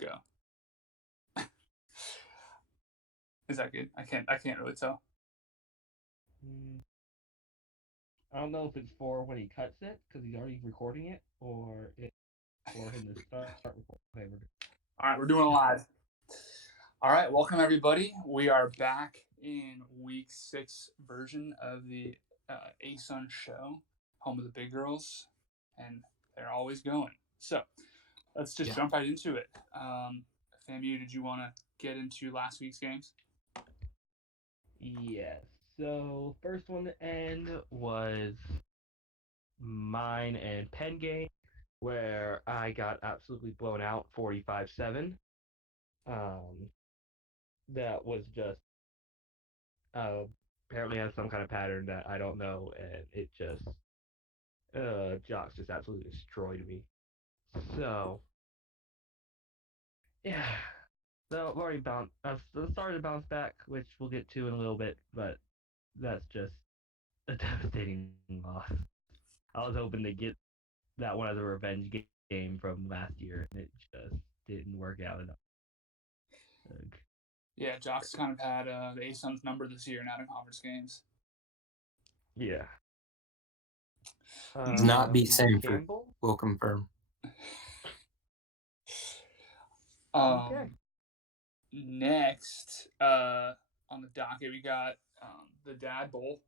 Go. Is that good? I can't really tell. Mm, I don't know if it's for when he cuts it because he's already recording it, or it's for him to start recording. Okay, we're good. All right, we're doing it live. All right, welcome everybody. We are back in week 6 version of the ASUN show, home of the big girls, and they're always going. So let's just Yeah. jump right into it. FAMU, did you want to get into last week's games? Yes. So first one to end was mine and Penn game, where I got absolutely blown out 45-7. Um, that was just uh, apparently has some kind of pattern that I don't know, and it just Jocks just absolutely destroyed me. So yeah, so I've already bounced. I've started to bounce back, which we'll get to in a little bit, but that's just a devastating loss. I was hoping to get that one as a revenge game from last year, and it just didn't work out enough. Ugh. Yeah, Jock's kind of had the ASUN's number this year in out of conference games. Yeah. Does not beat Sanford. Campbell. Will confirm. Okay. Next, on the docket, we got the Dad Bowl,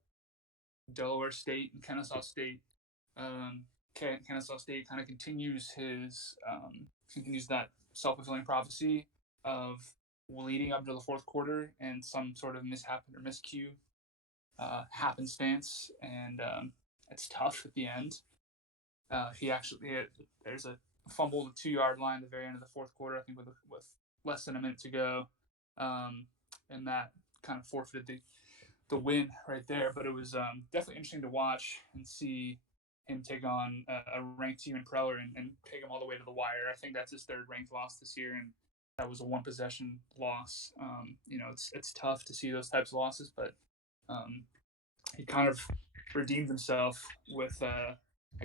Delaware State and Kennesaw State. Kennesaw State kind of continues that self-fulfilling prophecy of leading up to the fourth quarter and some sort of mishap or miscue happenstance, and it's tough at the end. There's a fumble at the 2 yard line at the very end of the fourth quarter, I think, with less than a minute to go, and that kind of forfeited the win right there. But it was definitely interesting to watch and see him take on a ranked team in Preller and take him all the way to the wire. I think that's his third ranked loss this year, and that was a one possession loss. It's tough to see those types of losses, but he kind of redeemed himself with a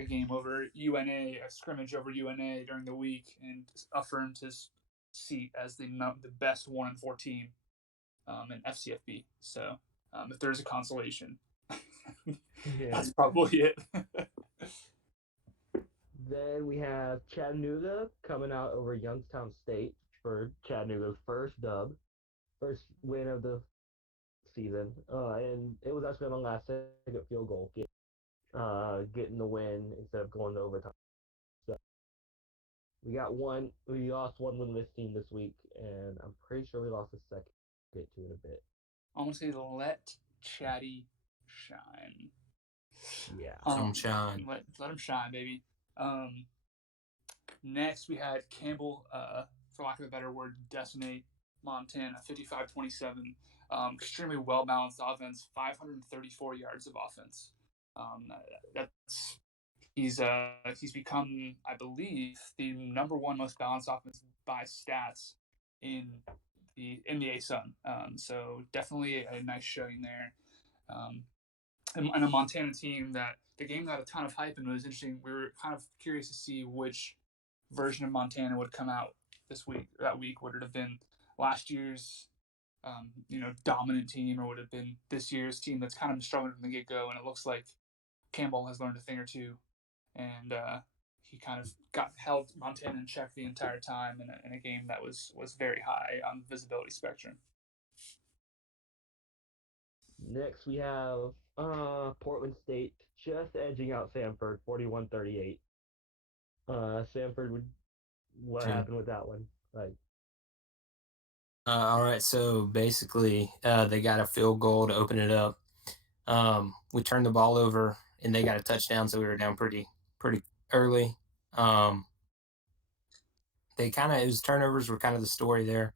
game over UNA, a scrimmage over UNA during the week, and affirmed his seat as the best 1-4 team in FCFB. So if there's a consolation, Yeah. that's probably it. Then we have Chattanooga coming out over Youngstown State for Chattanooga's first win of the season, and it was actually on the last second field goal, getting the win instead of going to overtime. So we lost one winless team this week, and I'm pretty sure we lost a second. Get to it a bit. I want to say let Chatty shine. Yeah. Shine. Let him shine, baby. Um, Next, we had Campbell, for lack of a better word, decimate Montana 55-27. Extremely well balanced offense, 534 yards of offense. That's he's become, I believe, the number one most balanced offense by stats in the NBA Sun. So definitely a nice showing there. Um, and a Montana team that the game got a ton of hype and it was interesting. We were kind of curious to see which version of Montana would come out this week or that week. Would it have been last year's dominant team, or would it have been this year's team that's kind of struggling from the get go? And it looks like Campbell has learned a thing or two, and he kind of held Montana in check the entire time in a game that was very high on the visibility spectrum. Next we have Portland State just edging out Samford 41-38. Samford would what Okay. happened with that one? Like All right. So basically, they got a field goal to open it up. We turned the ball over, and they got a touchdown, so we were down pretty early. Um, it was turnovers were kind of the story there.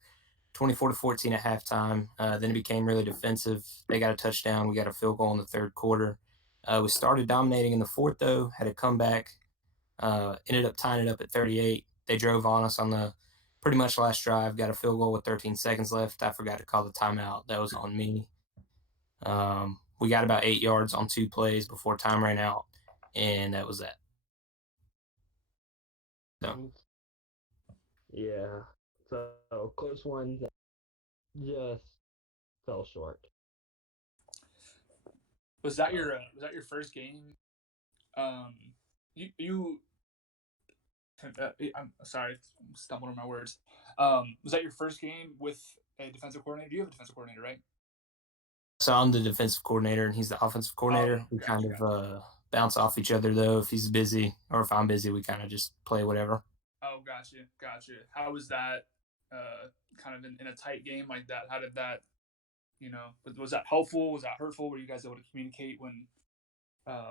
24-14 at halftime. Then it became really defensive. They got a touchdown. We got a field goal in the third quarter. We started dominating in the fourth, though, had a comeback, ended up tying it up at 38. They drove on us on the pretty much last drive, got a field goal with 13 seconds left. I forgot to call the timeout. That was on me. We got about 8 yards on 2 plays before time ran out, and that was that. So, yeah. close ones that just fell short. Was that your first game? Um, you I'm sorry, I'm stumbling on my words. Was that your first game with a defensive coordinator? You have a defensive coordinator, right? So I'm the defensive coordinator and he's the offensive Oh, coordinator. We kind gotcha. of bounce off each other though. If he's busy or if I'm busy, we kind of just play whatever. Oh, gotcha. How was that? Kind of in a tight game like that. How did that? Was that helpful? Was that hurtful? Were you guys able to communicate when?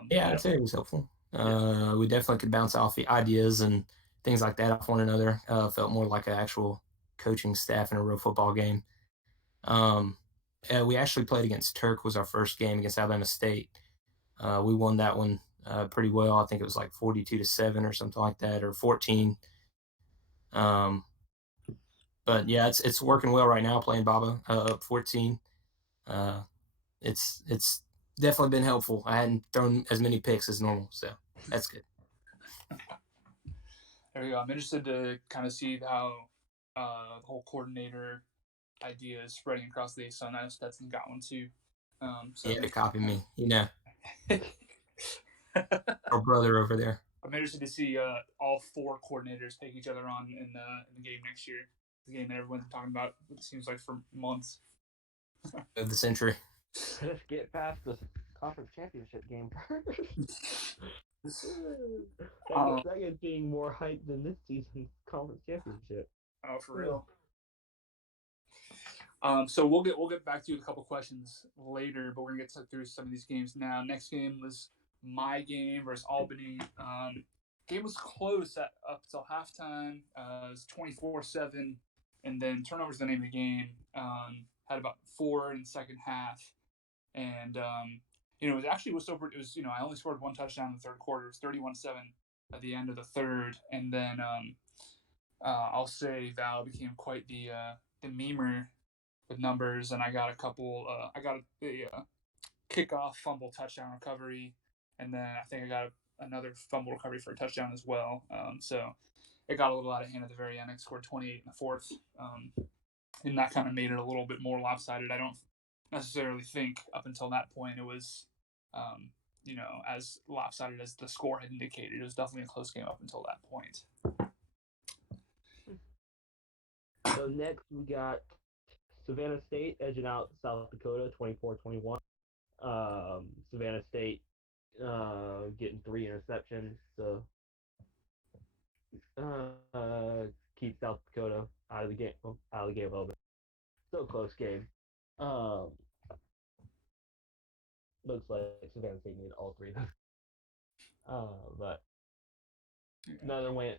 Yeah, I'd say it was helpful. Yeah. We definitely could bounce off the ideas and things like that off one another. Felt more like an actual coaching staff in a real football game. Um, we actually played against Turk was our first game against Alabama State. We won that one pretty well. I think it was like 42-7 or something like that, or 14. Um, but yeah, it's working well right now playing Baba up 14. Uh, it's definitely been helpful. I hadn't thrown as many picks as normal, so that's good. There we go. I'm interested to kind of see how the whole coordinator idea is spreading across the ASUN. I know Stetson got one too. So Yeah, to copy me, you know, I'm our brother over there. interested to see all four coordinators take each other on in the game next year. The game that everyone's been talking about. It seems like for months. Of the century. Let's get past the conference championship game first. That gets being more hype than this season's conference championship. Oh, for real. So we'll get back to you with a couple questions later, but we're gonna get through some of these games now. Next game was my game versus Albany. Game was close up until halftime. It was 24-7, and then turnovers the name of the game. Had about 4 in the second half, and it actually was over. It was I only scored one touchdown in the third quarter. It was 31-7 at the end of the third, and then I'll say Val became quite the memer with numbers, and I got a couple. I got a kickoff fumble touchdown recovery, and then I think I got another fumble recovery for a touchdown as well. So it got a little out of hand at the very end. I scored 28 in the fourth, and that kind of made it a little bit more lopsided. I don't necessarily think up until that point it was, as lopsided as the score had indicated. It was definitely a close game up until that point. So next we got Savannah State edging out South Dakota 24-21. Savannah State getting 3 interceptions to keep South Dakota out of the game a little bit. Still a close game. Looks like Savannah State needed all 3 of them. But another win.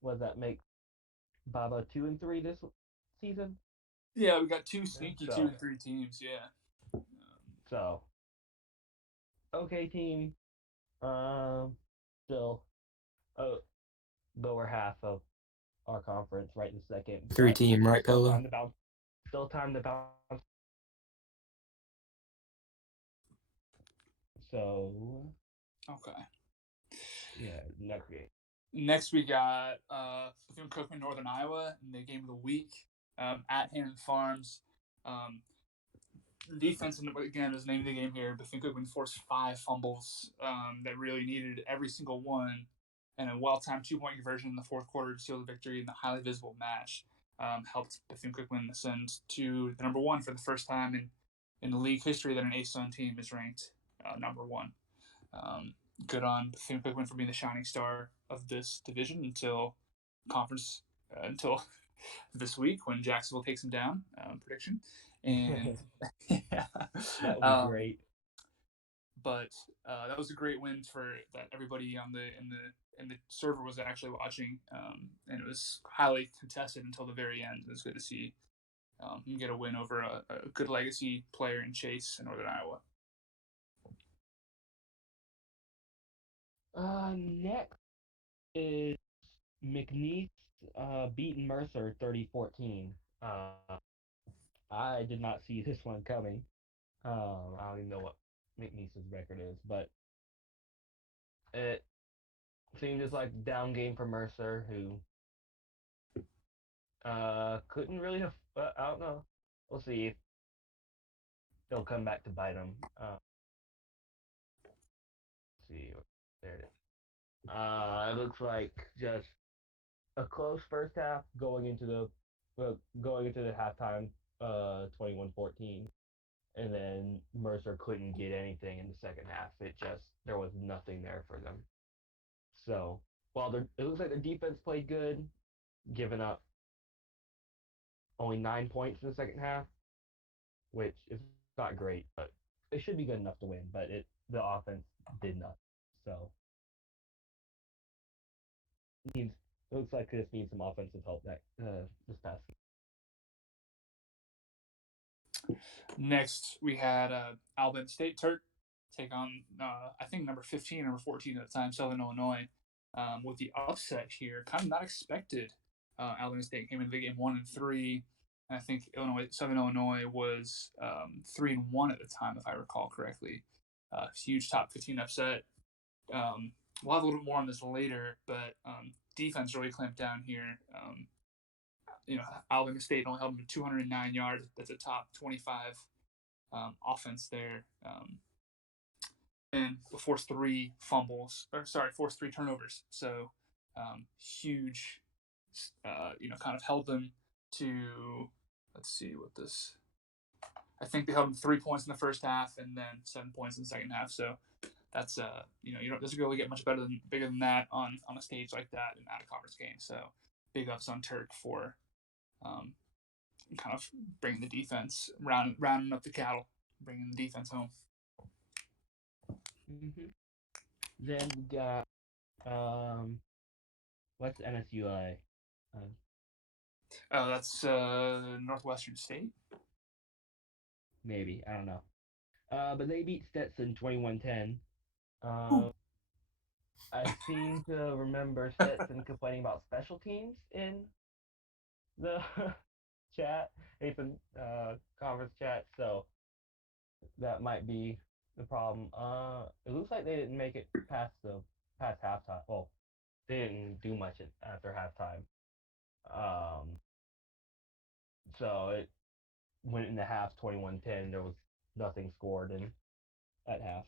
What does that make Baba 2-3 this season? Yeah, we got 2 sneaky 2-3 teams. Yeah. So, okay, team. Still, lower half of our conference, right in second. 3 team, right, Still Polo? time to bounce. Still time to bounce. So. Okay. Yeah, next game. Next, we got Bethune-Cookman, Northern Iowa, in the game of the week at Hammond Farms. Defense, again, is the name of the game here. Bethune-Cookman forced 5 fumbles that really needed every single one, and a well-timed 2-point conversion in the fourth quarter to seal the victory in the highly visible match. Helped Bethune-Cookman ascend to the number 1 for the first time in the league history that an ASUN team is ranked number 1. Good on Bethune-Cookman for being the shining star of this division until conference until this week when Jacksonville takes them down. Prediction, and yeah, that would be great. But that was a great win for that everybody on the server was actually watching, and it was highly contested until the very end. It was good to see him get a win over a good legacy player in Chase in Northern Iowa. Next is McNeese beating Mercer 30-14. I did not see this one coming. I don't even know what McNeese's record is, but it seemed just like down game for Mercer, who couldn't really have. I don't know. We'll see if they'll come back to bite them. See, there it is. It looks like just a close first half going into the halftime. 21-14, and then Mercer couldn't get anything in the second half. There was nothing there for them. So while it looks like their defense played good, giving up only 9 points in the second half, which is not great, but it should be good enough to win. But the offense did nothing. So needs it looks like this needs some offensive help this past game. Next, we had Alabama State Turk take on, I think, number 15, number 14 at the time, Southern Illinois. With the upset here, kind of not expected. Alabama State came into the game 1-3. And I think Southern Illinois was 3-1 at the time, if I recall correctly. Huge top 15 upset. We'll have a little bit more on this later, but defense really clamped down here. Alabama State only held them to 209 yards. That's a top 25 offense there. And forced three turnovers. So huge, kind of held them to, let's see what this, I think they held them 3 points in the first half and then 7 points in the second half. So that's, doesn't really get much bigger than that on a stage like that in out of conference game. So big ups on Turk for kind of bringing the defense, rounding up the cattle, bringing the defense home. Mm-hmm. Then we got what's NSUI? That's Northwestern State. Maybe, I don't know. But they beat Stetson 21-10. I seem to remember Stetson complaining about special teams in the chat, Nathan conference chat. So that might be the problem. It looks like they didn't make it past halftime. Well, they didn't do much after halftime. So it went into half 21-10. There was nothing scored at half.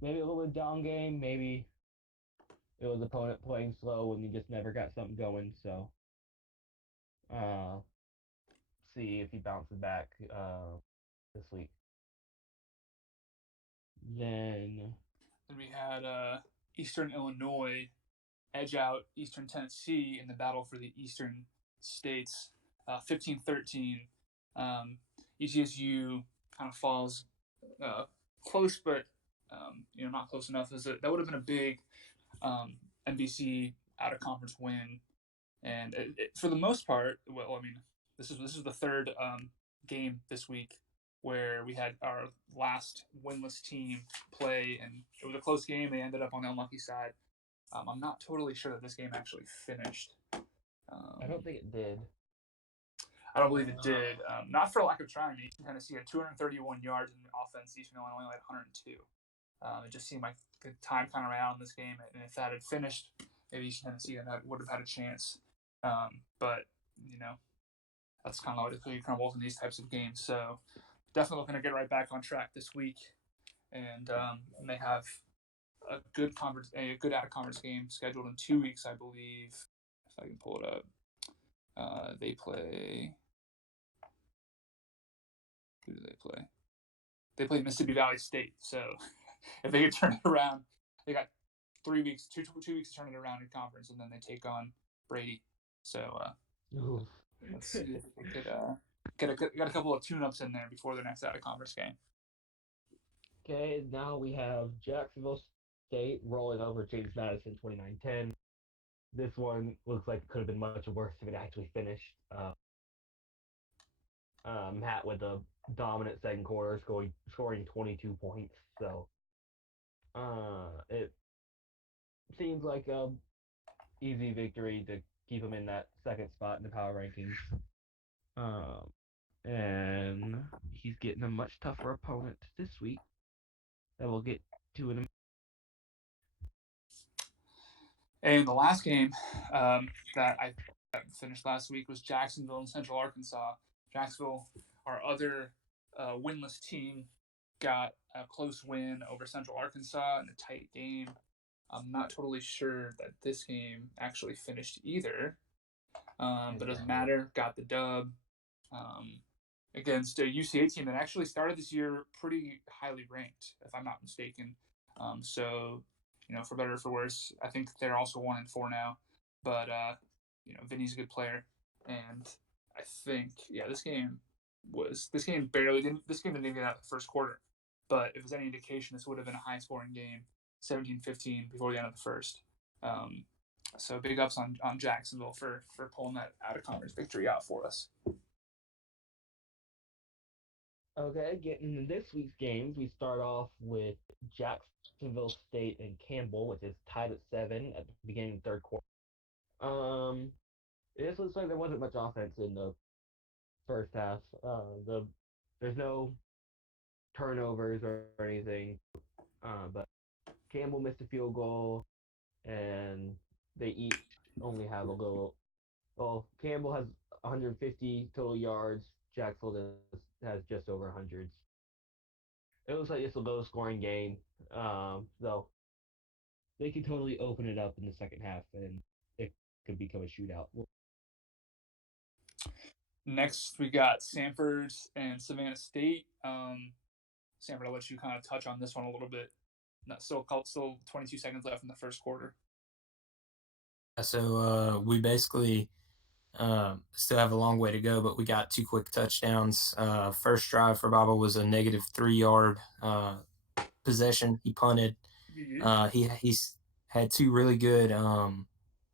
Maybe a little bit down game. Maybe it was opponent playing slow and he just never got something going. So, see if he bounces back this week. Then we had Eastern Illinois edge out Eastern Tennessee in the battle for the Eastern States, 15-13. ETSU kind of falls close, but not close enough. That would have been a big NBC out of conference win, and for the most part, this is the third game this week where we had our last winless team play, and it was a close game. They ended up on the unlucky side. I'm not totally sure that this game actually finished. I don't think it did. I don't believe it did. Not for lack of trying. Eastern Tennessee had 231 yards in offense. Eastern Illinois only had 102. It just seemed like the time kind of ran out in this game, and if that had finished, maybe Eastern Tennessee would have had a chance. But that's kind of how the cookie crumbles in these types of games. So definitely looking to get right back on track this week, and they have a good out of conference game scheduled in 2 weeks, I believe. If I can pull it up, they play. Who do they play? They play Mississippi Valley State. So if they could turn it around, they got 3 weeks, two weeks to turn it around in conference, and then they take on Brady. So let's see if they could get a couple of tune-ups in there before their next out of conference game. Okay, now we have Jacksonville State rolling over James Madison 29-10. This one looks like it could have been much worse if it actually finished. Matt with a dominant second quarter, scoring 22 points. So it seems like a easy victory to keep him in that second spot in the power rankings. And he's getting a much tougher opponent this week that we'll get to in a minute. And the last game that I that finished last week was Jacksonville and Central Arkansas. Jacksonville, our other winless team, got a close win over Central Arkansas in a tight game. I'm not totally sure that this game actually finished either, but it doesn't matter. Got the dub against a UCA team that actually started this year pretty highly ranked, if I'm not mistaken. So, for better or for worse, I think they're also 1-4 now. But Vinny's a good player, and I think this game didn't even get out the first quarter. But if it was any indication, this would have been a high scoring game, 17-15 before the end of the first. So big ups on Jacksonville for pulling that out of conference victory out for us. Okay, getting into this week's games, we start off with Jacksonville State and Campbell, which is tied at 7 at the beginning of the third quarter. This looks like there wasn't much offense in the first half. There's no turnovers or anything, but Campbell missed a field goal, and they each only have a little. Well, Campbell has 150 total yards. Jacksonville has just over 100. It looks like it's a low-scoring game, though they could totally open it up in the second half, and it could become a shootout. Next, we got Samford and Savannah State. Samford, I'll let you kind of touch on this one a little bit. Still 22 seconds left in the first quarter. So we basically still have a long way to go, but we got 2 quick touchdowns. First drive for Baba was a negative 3-yard possession. He punted. He's had 2 really good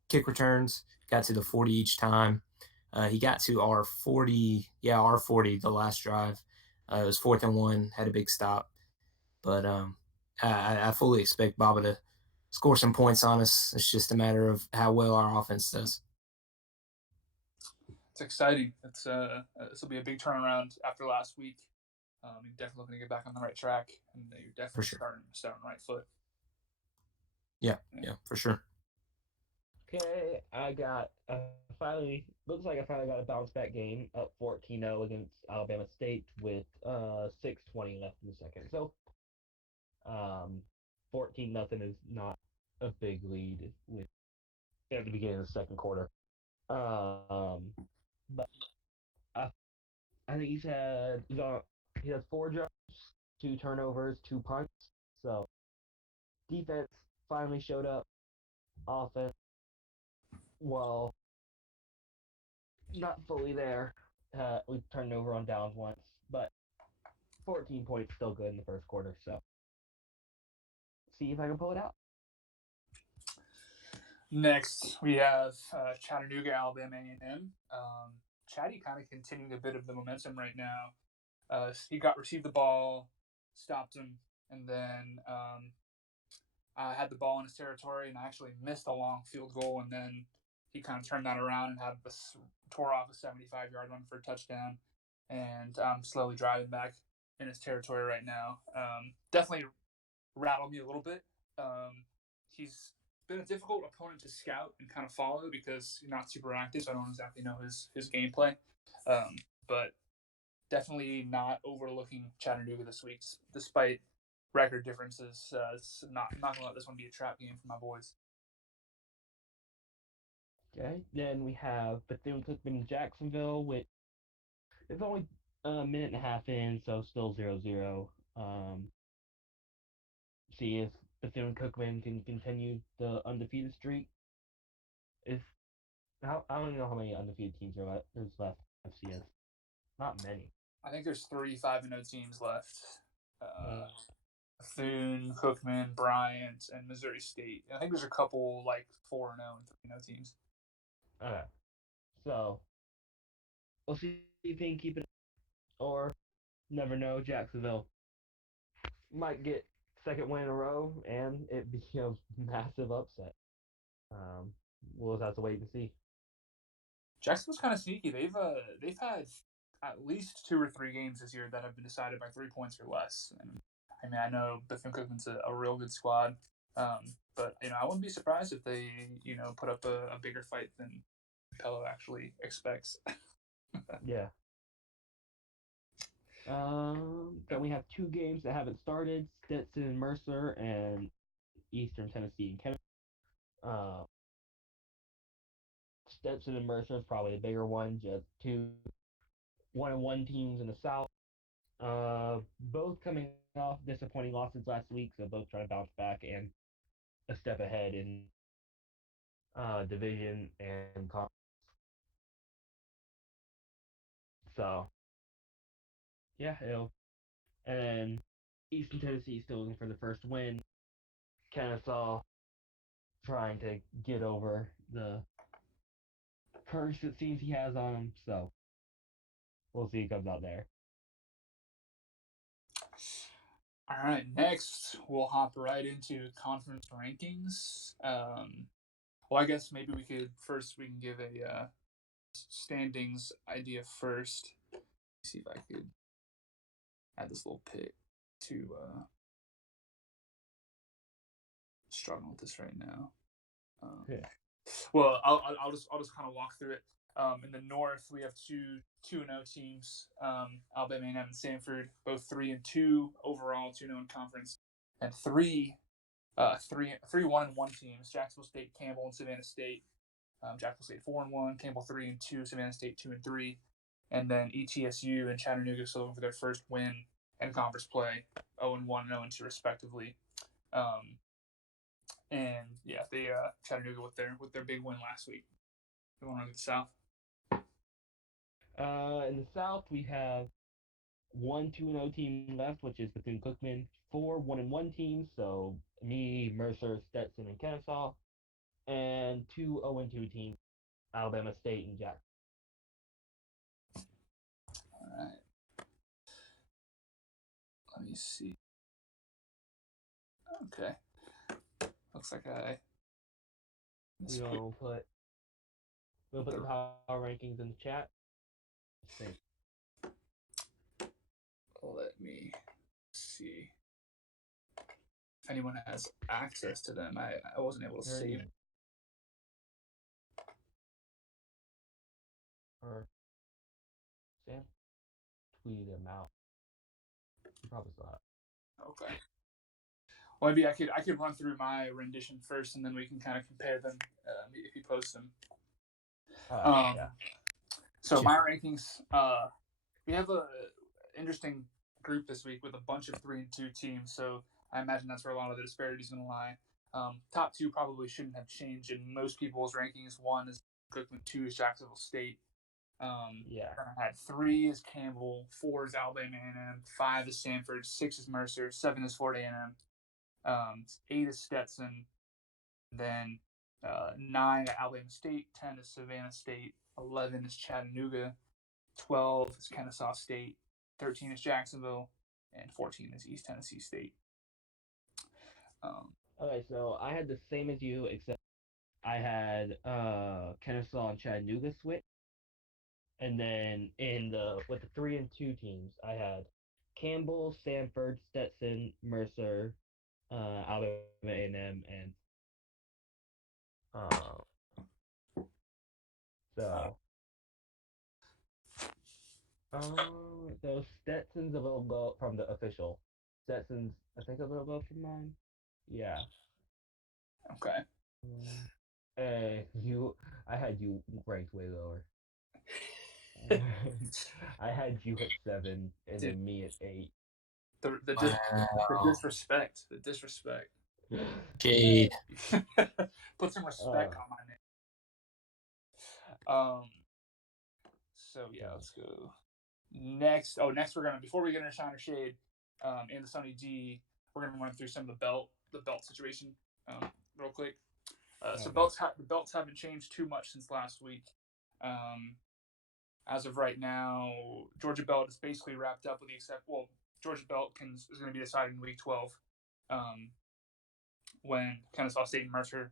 kick returns. Got to the 40 each time. He got to our 40 the last drive. It was 4th and 1. Had a big stop, but I fully expect Baba to score some points on us. It's just a matter of how well our offense does. It's exciting. This will be a big turnaround after last week. You're definitely looking to get back on the right track, and you're definitely starting on the right foot. Yeah, for sure. Okay, I got looks like I finally got a bounce back game, up 14-0 against Alabama State with 6:20 left in the second. So 14-0 is not a big lead at the beginning of the second quarter. But I think he has 4 drops, 2 turnovers, 2 punts. So defense finally showed up. Offense, well, not fully there. We turned over on downs once, but 14 points still good in the first quarter. So see if I can pull it out. Next, we have Chattanooga, Alabama A&M. Chatty kind of continuing a bit of the momentum right now. He received the ball, stopped him, and then had the ball in his territory and actually missed a long field goal, and then he kind of turned that around and tore off a 75-yard run for a touchdown, and slowly driving back in his territory right now. Definitely rattled me a little bit. He's been a difficult opponent to scout and kind of follow because he's not super active, so I don't exactly know his gameplay. But definitely not overlooking Chattanooga this week, despite record differences. It's not going to let this one be a trap game for my boys. Okay, then we have Bethune-Cookman Jacksonville, which is only a minute and a half in, so still 0-0. See if Bethune-Cookman can continue the undefeated streak. I don't even know how many undefeated teams there's left in FCS. Not many. I think there's 3 5-0 teams left. Bethune, Cookman, Bryant, and Missouri State. I think there's a couple 4-0 and 3-0 teams. Okay. So we'll see if they can keep it, or never know. Jacksonville might get second win in a row, and it be a massive upset. We'll just have to wait and see. Jacksonville's kind of sneaky. They've had at least 2 or 3 games this year that have been decided by 3 points or less. And I mean, I know Bethune-Cookman's a real good squad, but I wouldn't be surprised if they put up a bigger fight than Capello actually expects. Yeah. Then we have two games that haven't started: Stetson and Mercer, and Eastern Tennessee and Kennedy. Uh, Stetson and Mercer is probably the bigger one, just two 1-1 teams in the South. Both coming off disappointing losses last week, so both trying to bounce back and a step ahead in division and conference. So yeah, and then Eastern Tennessee still looking for the first win. Kennesaw trying to get over the curse it seems he has on him. So we'll see who comes out there. All right, next we'll hop right into conference rankings. Well, I guess maybe we can give a standings idea first. See if I could add this little pick to struggling with this right now. Yeah. Well, I'll just kind of walk through it. In the North, we have two 2-0 teams, Alabama A&M and Samford, both 3-2 overall, 2-0 in conference, and three 1-1 teams: Jacksonville State, Campbell, and Savannah State. Jacksonville State 4-1, Campbell 3-2, Savannah State 2-3, and then ETSU and Chattanooga still looking for their first win in conference play, 0-1 and 0-2 respectively. And yeah, they Chattanooga with their big win last week. You want to look at the South? In the South, we have one 2-0 team left, which is Bethune-Cookman. 4 1-1 teams, so me, Mercer, Stetson, and Kennesaw, and two 0-2 teams, Alabama State and Jackson. All right. Let me see. Okay. Looks like We'll put the power rankings in the chat. Let me see if anyone has access to them. I wasn't able to save. Or Sam tweeted them out. You probably saw it. Okay. Well, maybe I could run through my rendition first, and then we can kind of compare them if you post them. Yeah. So my rankings, we have a interesting group this week with a bunch of 3-2 teams. So I imagine that's where a lot of the disparity is going to lie. Top two probably shouldn't have changed in most people's rankings. One is Cookman, two is Jacksonville State. Yeah. I had 3 is Campbell, 4 is Alabama A&M, 5 is Samford, 6 is Mercer, 7 is Florida A&M, 8 is Stetson, then 9 at Alabama State, 10 is Savannah State, 11 is Chattanooga, 12 is Kennesaw State, 13 is Jacksonville, and 14 is East Tennessee State. Okay, so I had the same as you, except I had Kennesaw and Chattanooga switch. And then with the 3-2 teams, I had Campbell, Samford, Stetson, Mercer, Alabama A&M, and so Stetson's a little low from the official. Stetson's I think a little low from mine. Yeah. Okay. I had you ranked way lower. I had you at 7 and then me at 8. The disrespect. The disrespect. Jade. Put some respect on my name. So yeah, let's go. Next we're gonna, before we get into Shine or Shade, and the Sunny D, we're gonna run through some of the belt situation real quick. So the belts haven't changed too much since last week. As of right now, Georgia belt is basically wrapped up with the Georgia belt is going to be decided in week 12, when Kennesaw State and Mercer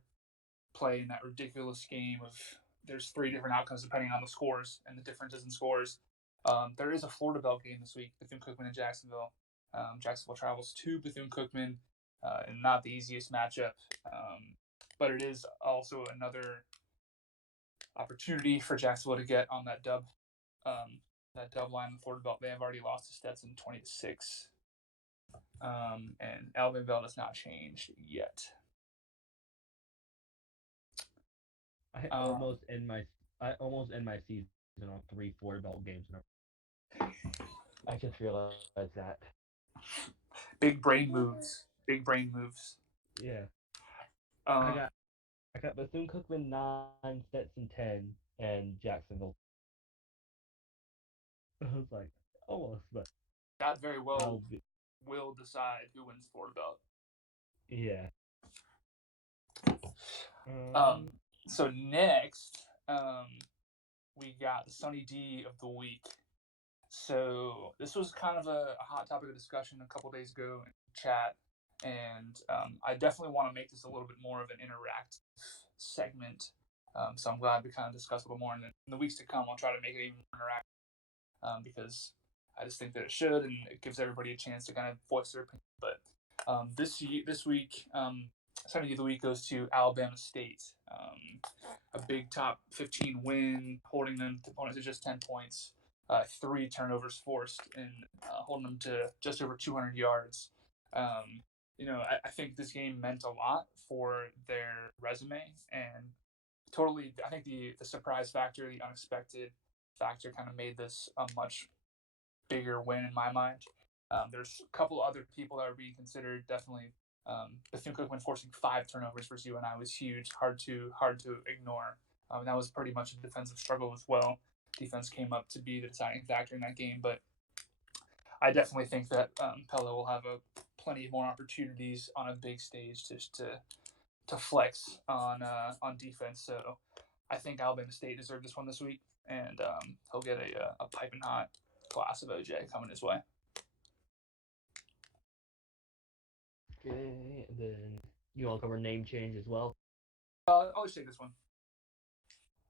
play in that ridiculous game of there's 3 different outcomes depending on the scores and the differences in scores. There is a Florida belt game this week, Bethune-Cookman and Jacksonville. Jacksonville travels to Bethune-Cookman, and not the easiest matchup, but it is also another opportunity for Jacksonville to get on that dub line in the Florida Belt. They have already lost to Stetson 20-6. And Alabama Belt has not changed yet. I almost end my season on 3 Florida Belt games. I just realized that. Big brain moves. Yeah. I got Bethune-Cookman 9, Stetson 10, and Jacksonville. I was like, almost, but that very well will decide who wins Florida Belt. Yeah. So next, we got the Sunny D of the week. So this was kind of a hot topic of discussion a couple days ago in chat, and I definitely want to make this a little bit more of an interactive segment. So I'm glad we kind of discussed a little more in the weeks to come. I'll try to make it even more interactive because I just think that it should, and it gives everybody a chance to kind of voice their opinion. But this week, Sunny of the week goes to Alabama State. A big top 15 win, holding them opponents to just 10 points. 3 turnovers forced, and holding them to just over 200 yards. I think this game meant a lot for their resume, and totally, I think the surprise factor, the unexpected factor, kind of made this a much bigger win in my mind. There's a couple other people that are being considered. Definitely, Bethune-Cookman forcing 5 turnovers versus UNI was huge, hard to ignore. That was pretty much a defensive struggle as well. Defense came up to be the deciding factor in that game, but I definitely think that Pella will have plenty more opportunities on a big stage to flex on defense. So I think Alabama State deserved this one this week, and he'll get a piping hot glass of OJ coming his way. Okay, then you want to cover name change as well? I'll just take this one.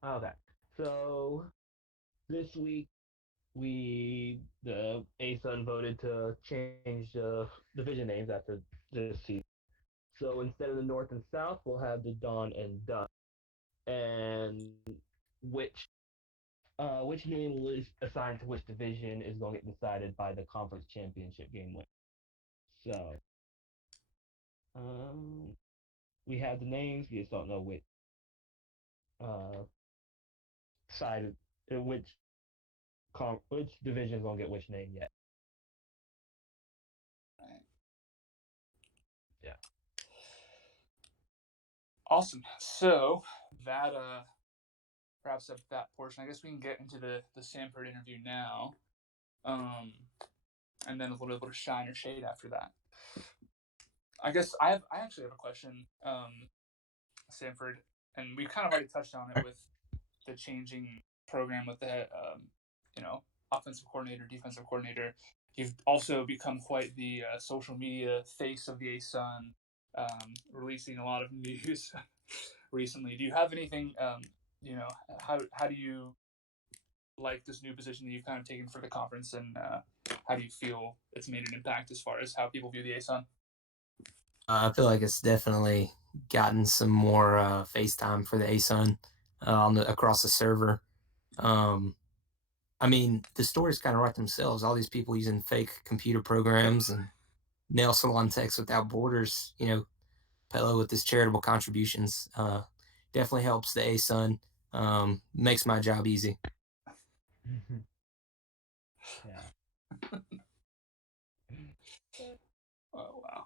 Okay, so this week the ASUN voted to change the division names after this season. So instead of the North and South, we'll have the Dawn and Dusk. And which name was assigned to which division is going to get decided by the conference championship game win. So we have the names. We just don't know which side, which division is going to get which name yet. Right. Yeah. Awesome. So that wraps up that portion. I guess we can get into the Samford interview now, and then a little bit of shine or shade after that. I guess I actually have a question, Samford, and we kind of already touched on it with the changing program with the offensive coordinator, defensive coordinator. You've also become quite the social media face of the ASUN, releasing a lot of news recently. Do you have anything? How do you like this new position that you've kind of taken for the conference, and how do you feel it's made an impact as far as how people view the ASUN? I feel like it's definitely gotten some more face time for the ASUN across the server. I mean, the stories kind of write themselves. All these people using fake computer programs and nail salon techs without borders. Pella with his charitable contributions definitely helps the ASUN. Makes my job easy. Yeah. Oh wow.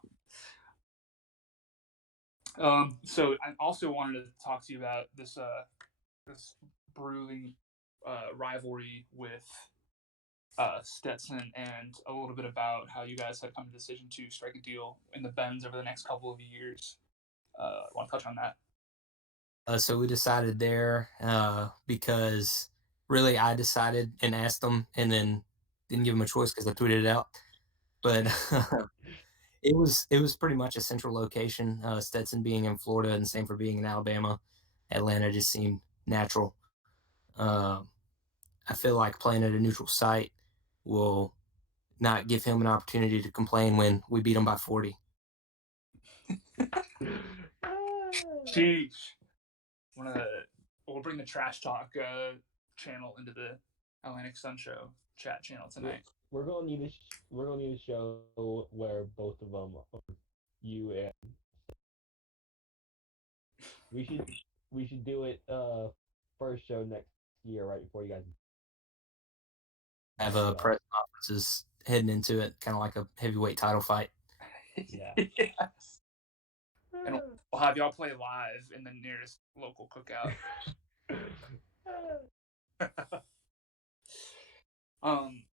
So I also wanted to talk to you about this brewing rivalry with Stetson, and a little bit about how you guys had come to the decision to strike a deal in the Benz over the next couple of years. Want to touch on that? So we decided there because really I decided and asked them, and then didn't give them a choice because I tweeted it out. But it was pretty much a central location. Stetson being in Florida and Samford being in Alabama, Atlanta just seemed natural. I feel like playing at a neutral site will not give him an opportunity to complain when we beat him by 40. Sheesh. we'll bring the Trash Talk channel into the Atlantic Sun Show chat channel tonight. We're gonna need a show where both of them are you and we should do it first show next year right before you guys Have a press conferences heading into it, kind of like a heavyweight title fight. Yeah. Yes. And we'll have y'all play live in the nearest local cookout.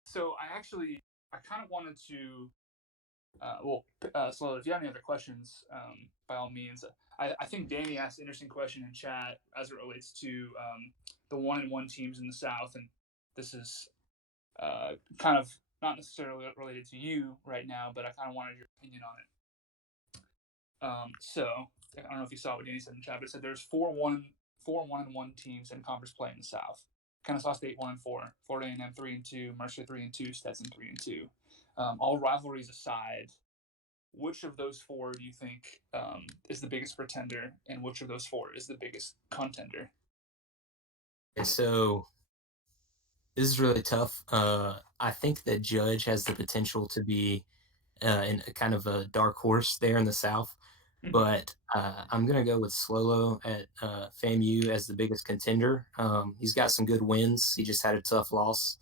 So I kind of wanted to, Slow, if you have any other questions, by all means. I think Danny asked an interesting question in chat as it relates to the 1-1 teams in the South, and this is kind of not necessarily related to you right now, but I kind of wanted your opinion on it. So I don't know if you saw what Danny said in the chat, but it said there's 4-1-1 teams in conference play in the South. Kennesaw State 1-4, Florida A&M 3-2, Mercer 3-2, Stetson 3-2. All rivalries aside, which of those four do you think is the biggest pretender, and which of those four is the biggest contender? And so this is really tough. I think that Judge has the potential to be in a kind of a dark horse there in the South. But I'm going to go with Slolo at FAMU as the biggest contender. He's got some good wins. He just had a tough loss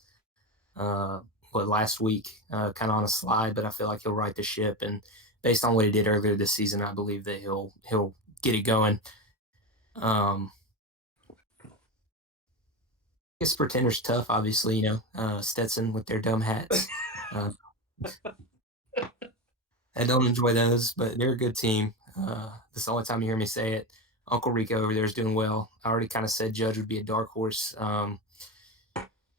last week, kind of on a slide, but I feel like he'll right the ship. And based on what he did earlier this season, I believe that he'll get it going. I guess Pretender's tough, obviously, Stetson with their dumb hats. I don't enjoy those, but they're a good team. This is the only time you hear me say it. Uncle Rico over there is doing well. I already kind of said Judge would be a dark horse.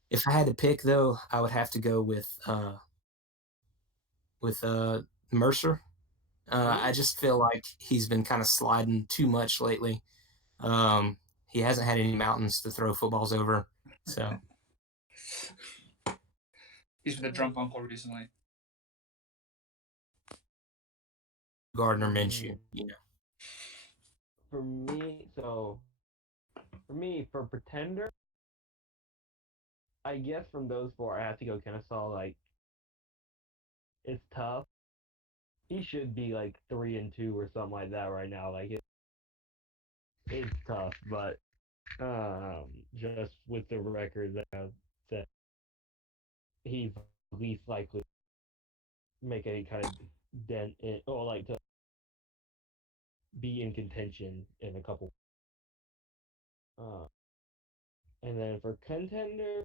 If I had to pick, though, I would have to go with Mercer. I just feel like he's been kind of sliding too much lately. He hasn't had any mountains to throw footballs over, so he's been a drunk uncle recently. Gardner Minshew, For me, for pretender, I guess from those four, I have to go Kennesaw. Like, it's tough. He should be like 3-2 or something like that right now. Like, it's tough, but just with the record that I've set, he's least likely to make any kind of dent in, or like to be in contention in a couple. And then for contender,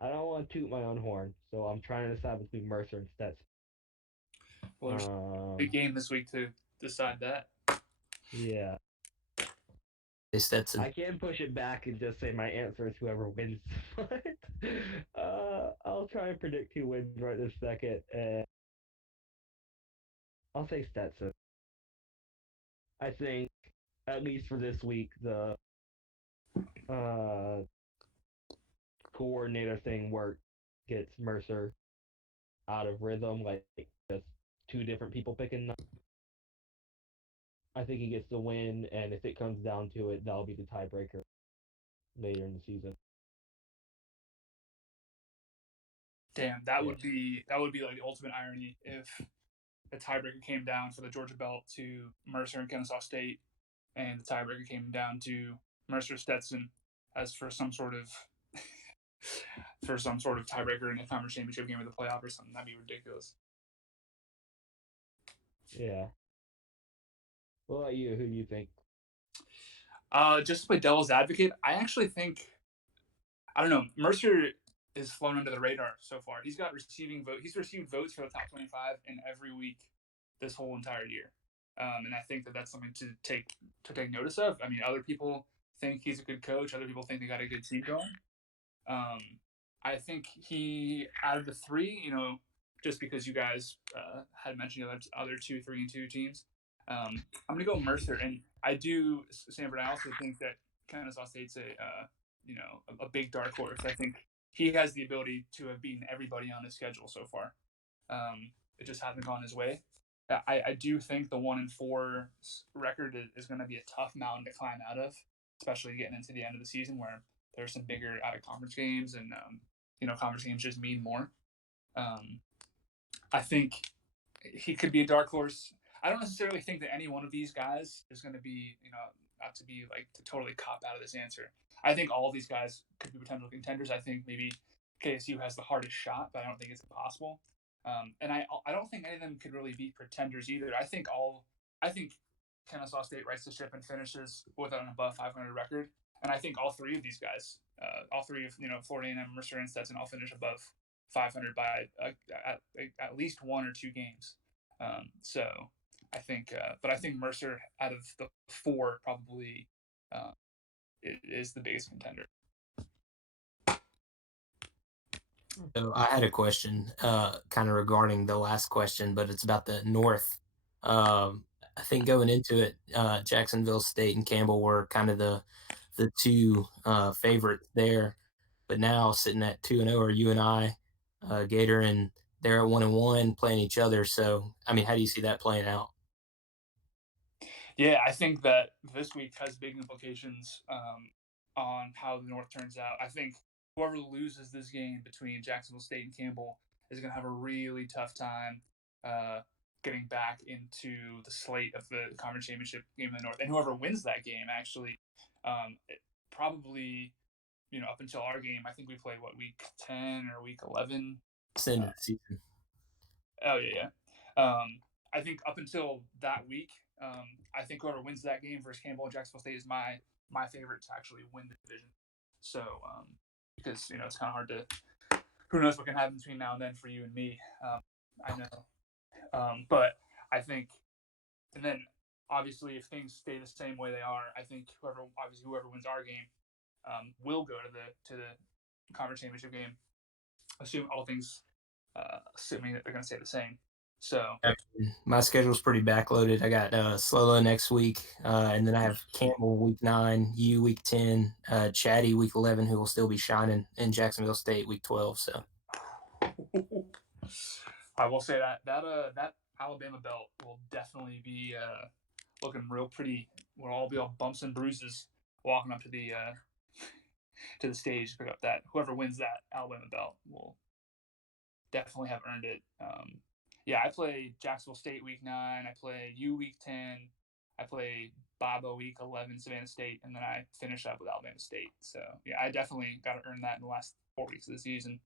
I don't want to toot my own horn, so I'm trying to decide between Mercer and Stetson. Well, there's a big game this week to decide that. Yeah. Stetson. I can push it back and just say my answer is whoever wins. I'll try and predict who wins right this second, and I'll say Stetson. I think, at least for this week, the coordinator thing gets Mercer out of rhythm, like just two different people picking them. I think he gets the win, and if it comes down to it, that'll be the tiebreaker later in the season. Damn, that would be like the ultimate irony if the tiebreaker came down for the Georgia Belt to Mercer and Kennesaw State, and the tiebreaker came down to Mercer Stetson as for some sort of tiebreaker in the conference championship game of the playoff or something. That'd be ridiculous. Yeah. What about you? Who do you think? Just to play devil's advocate, I actually think, I don't know, Mercer is flown under the radar so far. He's got He's received votes for the top 25 in every week this whole entire year, and I think that that's something to take notice of. I mean, other people think he's a good coach. Other people think they got a good team going. I think he, out of the three, just because you guys had mentioned the other 2 3-2 teams, I'm gonna go Mercer, and I do Sanford. I also think that Kennesaw State's a big dark horse. I think he has the ability to have beaten everybody on his schedule so far. It just hasn't gone his way. I do think the 1-4 record is going to be a tough mountain to climb out of, especially getting into the end of the season where there's some bigger out of conference games and conference games just mean more. I think he could be a dark horse. I don't necessarily think that any one of these guys is going to be, not to be like to totally cop out of this answer. I think all of these guys could be potential contenders. I think maybe KSU has the hardest shot, but I don't think it's impossible. And I don't think any of them could really be pretenders either. I think Kennesaw State rights the ship and finishes with an above 500 record, and I think all three of these guys, all three of Florida A&M, Mercer, and Stetson, all finish above 500 by at least 1 or 2 games. So I think, but I think Mercer out of the 4 probably is the biggest contender. So I had a question, kind of regarding the last question, but it's about the North. I think going into it, Jacksonville State and Campbell were kind of the two favorites there, but now sitting at 2-0 are UNI, Gator, and they're at 1-1 playing each other. So I mean, how do you see that playing out? Yeah, I think that this week has big implications on how the North turns out. I think whoever loses this game between Jacksonville State and Campbell is going to have a really tough time getting back into the slate of the conference championship game in the North. And whoever wins that game, actually, probably, up until our game, I think we played week 10 or week 11. End of the season. Oh yeah. I think up until that week, I think whoever wins that game versus Campbell and Jacksonville State is my favorite to actually win the division. So because it's kind of hard to, who knows what can happen between now and then for you and me. I know, but I think, and then obviously if things stay the same way they are, I think whoever wins our game will go to the conference championship game. Assuming that they're going to stay the same. So my schedule's pretty backloaded. I got Slolo next week, and then I have Campbell week 9, U week 10, Chatty week 11, who will still be shining, in Jacksonville State week 12. So I will say that Alabama belt will definitely be looking real pretty. We'll all be all bumps and bruises walking up to the stage to pick up that. Whoever wins that Alabama belt will definitely have earned it. Yeah, I play Jacksonville State week 9. I play U week 10. I play Baba week 11, Savannah State, and then I finish up with Alabama State. So yeah, I definitely got to earn that in the last 4 weeks of the season.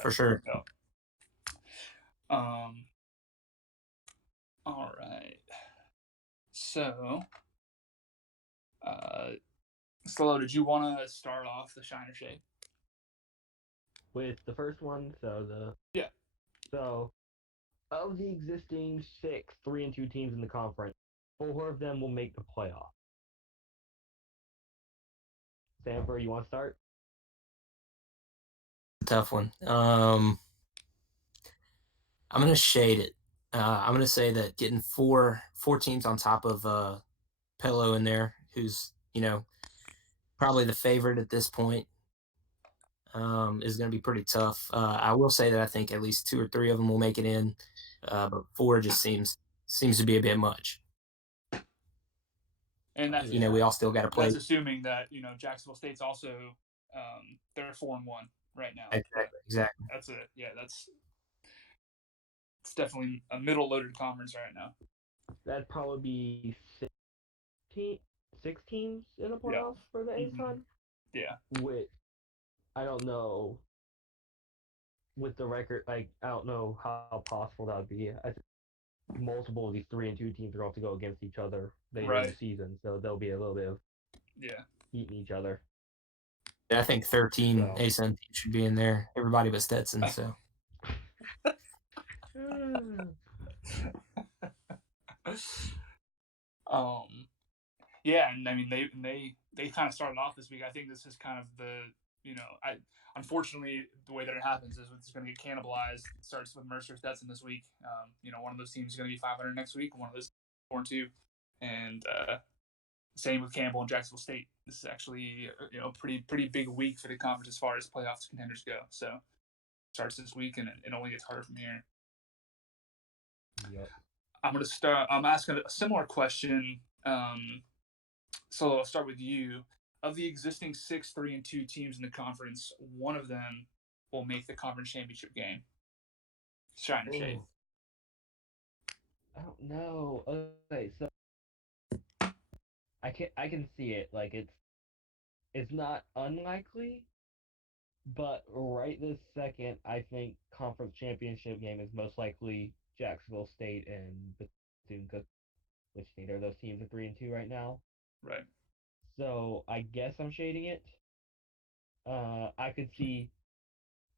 For sure. All right. So, Slolo, did you want to start off the Shiner Shade? With the first one, So of the existing 6 3-2 teams in the conference, 4 of them will make the playoff. Sanford, you want to start? Tough one. I'm going to shade it. I'm going to say that getting four teams on top of Pello in there, who's, probably the favorite at this point, is going to be pretty tough. I will say that I think at least 2 or 3 of them will make it in, but 4 just seems to be a bit much. And that's, we all still got to play. That's assuming that Jacksonville State's also they're 4-1 right now. Exactly. That's it. Yeah, it's definitely a middle-loaded conference right now. That'd probably be 6 teams in the playoffs for the ASUN. Yeah. Which I don't know. With the record, I don't know how possible that would be. I think multiple of these 3-2 teams are going to go against each other later in the season, so there'll be a little bit of eating each other. Yeah, I think 13 ASUN teams should be in there. Everybody but Stetson. So. Yeah, and I mean they kind of started off this week. I think this is kind of the unfortunately the way that it happens is it's going to get cannibalized. It starts with Mercer Stetson this week. One of those teams is going to be 500 next week. One of those 4-2, and same with Campbell and Jacksonville State. This is actually pretty big week for the conference as far as playoff contenders go. So it starts this week and it only gets harder from here. Yep. I'm gonna start. I'm asking a similar question. So I'll start with you. Of the existing 6, 3, and 2 teams in the conference, one of them will make the conference championship game. Shine or shade. Oh, I don't know. Okay, so I can see it. Like it's not unlikely, but right this second, I think conference championship game is most likely Jacksonville State and Bethune-Cookman, which neither of those teams are 3-2 right now. Right. So I guess I'm shading it. I could see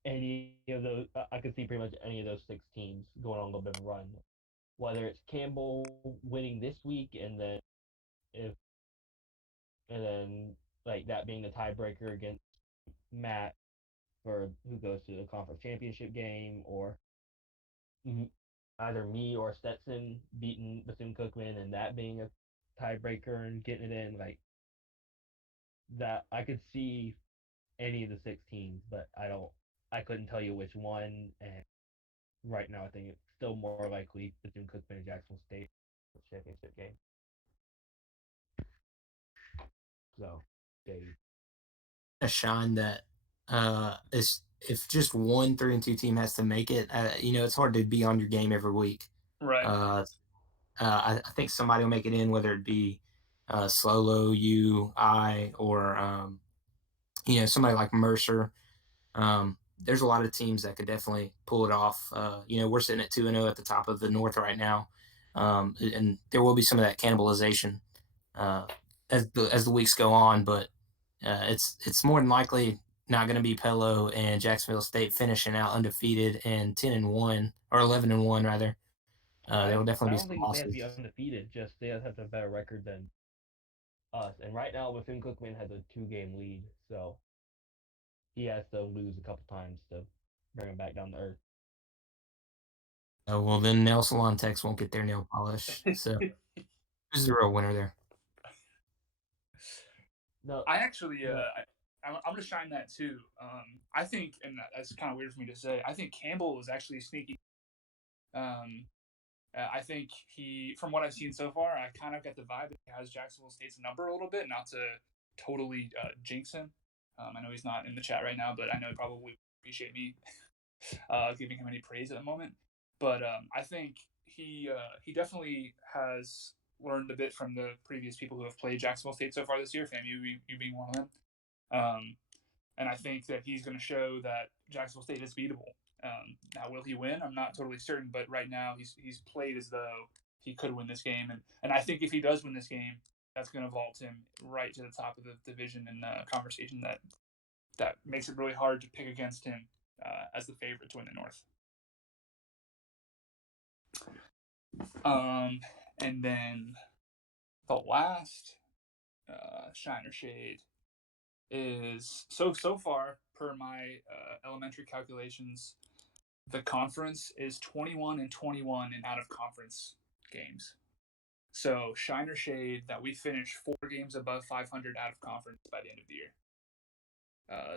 any of those. I could see pretty much any of those 6 teams going on a little bit of a run. Whether it's Campbell winning this week, if and then like that being the tiebreaker against Matt for who goes to the conference championship game, or either me or Stetson beating Bethune-Cookman and that being a tiebreaker and getting it in, like that. I could see any of the 6 teams, but I couldn't tell you which one. And right now, I think it's still more likely Bethune-Cookman and Jacksonville State championship game. So, Dave. A shine that is if just one 3-2 team has to make it, it's hard to be on your game every week. Right. I think somebody will make it in, whether it be Slolo, you, I, or somebody like Mercer. There's a lot of teams that could definitely pull it off. We're sitting at 2-0 at the top of the North right now, and there will be some of that cannibalization uh, as the weeks go on. But it's more than likely not going to be Pelo and Jacksonville State finishing out undefeated and 10-1 or 11-1 rather. There will I definitely be don't some think they have to be losses. undefeated. Just they have to have a better record than us. And right now, Bethune-Cookman has a 2-game lead, so he has to lose a couple times to bring him back down to earth. Well, then Nelson Lontex won't get their nail polish. So who's the real winner there? No, I actually, no. I'm gonna shine that too. I think, and that's kind of weird for me to say. I think Campbell is actually sneaky. Um, I think from what I've seen so far, I kind of get the vibe that he has Jacksonville State's number a little bit. Not to totally jinx him. I know he's not in the chat right now, but I know he probably appreciate me giving him any praise at the moment. But I think he definitely has learned a bit from the previous people who have played Jacksonville State so far this year. Fam, you being one of them. And I think that he's going to show that Jacksonville State is beatable. Now, will he win? I'm not totally certain, but right now he's played as though he could win this game, and I think if he does win this game, that's going to vault him right to the top of the division and conversation that makes it really hard to pick against him as the favorite to win the North. And then the last shine or shade is so far per my elementary calculations, the conference is 21-21 in out of conference games. So shine or shade that we finish 4 games above 500 out of conference by the end of the year.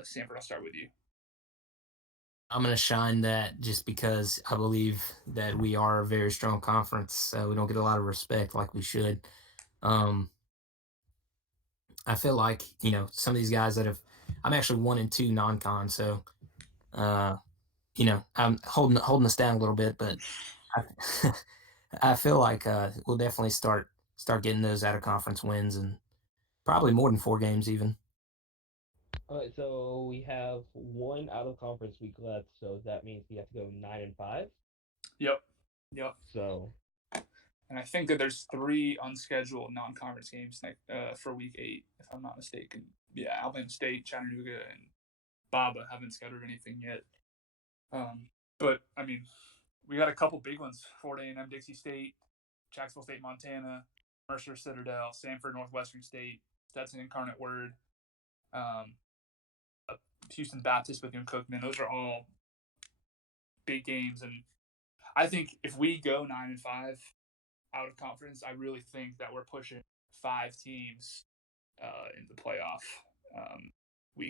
Sanford, I'll start with you. I'm going to shine that just because I believe that we are a very strong conference. We don't get a lot of respect like we should. I feel like, some of these guys I'm actually 1-2 non-con. So, I'm holding us down a little bit, but I, I feel like we'll definitely start getting those out of conference wins and probably more than 4 games even. All right, so we have one out of conference week left, so that means we have to go 9-5. Yep. So, and I think that there's 3 unscheduled non-conference games for week 8, if I'm not mistaken. Yeah, Alabama State, Chattanooga, and Baba haven't scheduled anything yet. But I mean, we got a couple big ones: Florida A&M, Dixie State, Jacksonville State, Montana, Mercer, Citadel, Sanford, Northwestern State, Stetson, Incarnate Word, Houston Baptist, Bethune-Cookman. Those are all big games, and I think if we go 9-5 out of conference, I really think that we're pushing 5 teams in the playoff.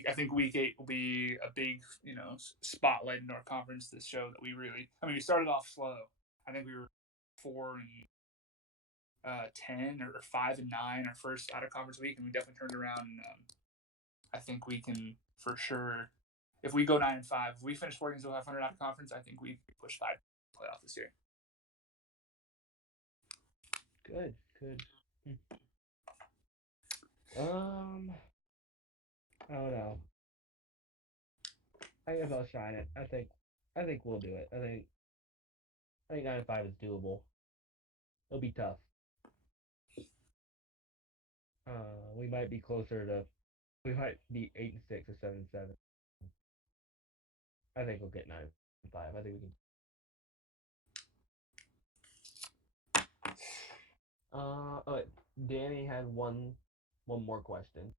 I think week 8 will be a big, spotlight in our conference to show that we really. I mean, we started off slow. I think we were 4-10 or 5-9 our first out of conference week, and we definitely turned around. And I think we can for sure, if we go 9-5, if we finish 4 games 500 out of conference, I think we push 5 playoff this year. Good. I don't know. I guess I'll shine it. I think we'll do it. I think 9-5 is doable. It'll be tough. We might be closer to. We might be 8-6 or 7-7. I think we'll get 9-5. I think we can. Oh, Danny had one more question.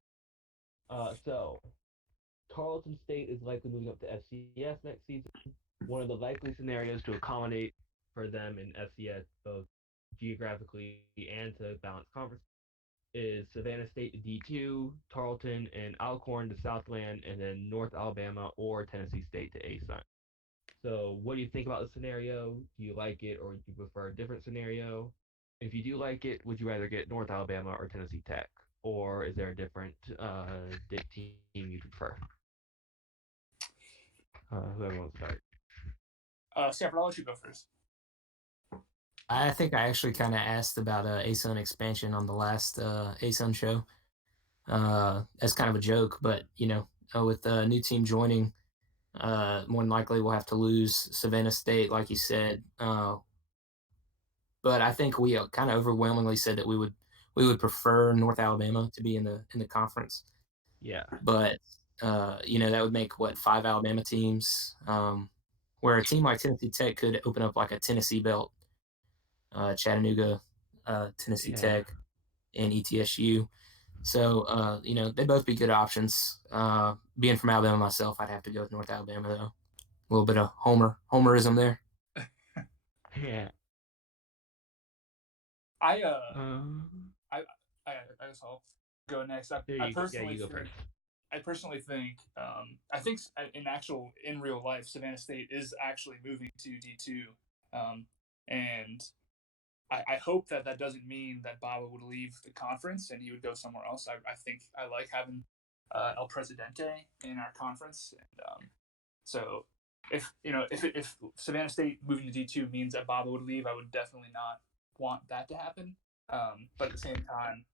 So Tarleton State is likely moving up to FCS next season. One of the likely scenarios to accommodate for them in FCS, both geographically and to balance conference, is Savannah State to D2, Tarleton and Alcorn to Southland, and then North Alabama or Tennessee State to ASUN. So, what do you think about the scenario? Do you like it, or do you prefer a different scenario? If you do like it, would you rather get North Alabama or Tennessee Tech, or is there a different team you prefer? Whoever wants to start. Sanford, I'll let you go first. I think I actually kind of asked about ASUN expansion on the last ASUN show. As kind of a joke, but with the new team joining, more than likely we'll have to lose Savannah State, like you said. But I think we kind of overwhelmingly said that we would prefer North Alabama to be in the conference. Yeah. But that would make 5 Alabama teams, where a team like Tennessee Tech could open up like a Tennessee belt, Chattanooga, Tennessee Tech, and ETSU. So they'd both be good options. Being from Alabama myself, I'd have to go with North Alabama though. A little bit of homerism there. Yeah. I guess I'll go next. I personally think I think in real life Savannah State is actually moving to D2, and I hope that doesn't mean that Baba would leave the conference and he would go somewhere else. I think I like having El Presidente in our conference, and so if Savannah State moving to D2 means that Baba would leave, I would definitely not want that to happen. But at the same time,